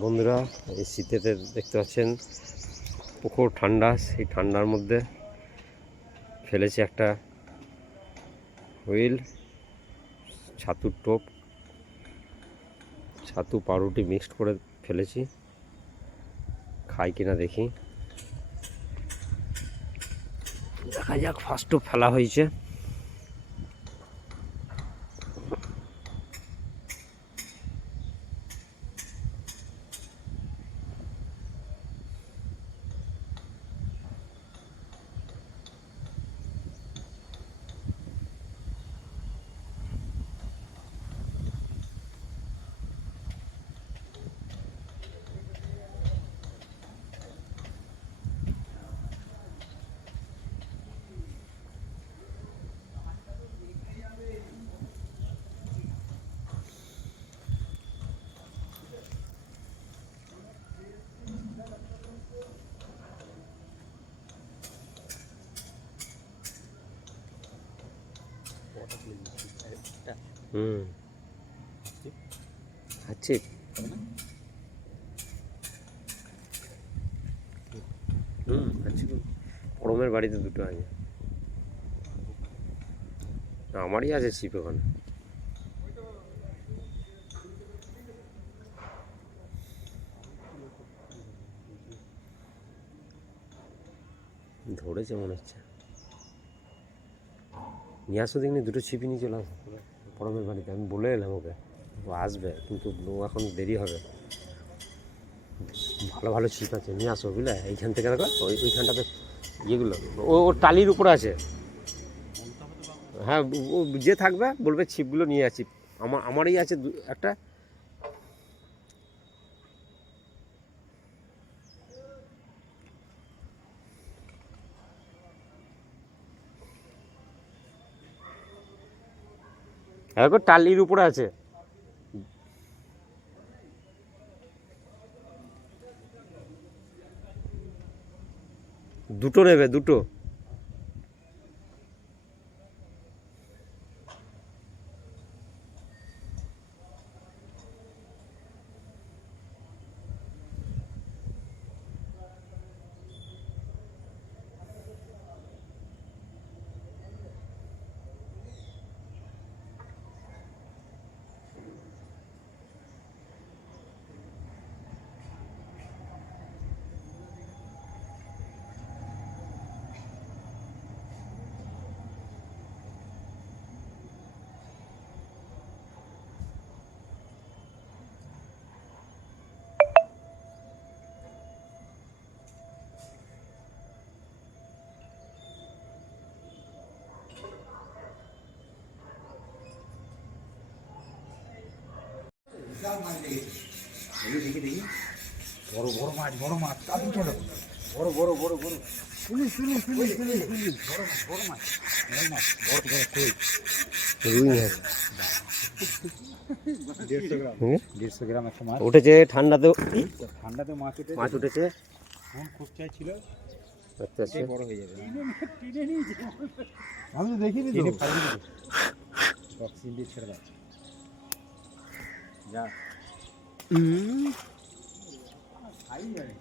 বন্ধুরা, এই শীতেতে দেখতে পাচ্ছেন পুকুর ঠান্ডা, সেই ঠান্ডার মধ্যে ফেলেছি একটা হুইল, ছাতুর টোপ, ছাতু পাউরুটি মিক্সড করে ফেলেছি। খাই কিনা দেখি, দেখা যাক। ফার্স্ট টোপ ফেলা হয়েছে। আচ্ছা, পরমের বাড়িতে দুটো আছে, আমারই আছে ছিপ ওখানে। ধরেছে মনে হচ্ছে, নিয়ে আসো দেখিনি। দুটো ছিপি নিয়ে চলে আসো পরমের বাড়িতে। আমি বলে এলাম ওকে, ও আসবে, কিন্তু ও এখন দেরি হবে। ভালো ভালো ছিপ আছে, নিয়ে আসো বুঝলে। এইখান থেকে দেখো, ওইখানটাতে ইয়েগুলো ওর টালির উপরে আছে। হ্যাঁ, ও যে থাকবে বলবে ছিপগুলো নিয়ে আসি। আমারই আছে একটা। দেখো টালির উপরে আছে। দুটো নেবে, দুটো। দেখি দেখি, বড় বড় মাছ, বড় মাছ, তাড়াতাড়ি চলো। বড় বড় বড় বড় শুনি শুনি শুনি শুনি শুনি, বড় মাছ, বড় মাছ, বড় মাছ, বড় বড় কই, রুই মাছ 150 গ্রাম, 150 গ্রাম একটা মাছ উঠেছে ঠান্ডাতেও। ঠান্ডাতে মাছ উঠে, মাছ উঠেছে। এখন খুব চাইছিল, আচ্ছা আচ্ছা, বড় হয়ে যাবে। আমি তো দেখিনি তো, সব সিন্ডি ছেড়ে দাও যা। খাই যাবে,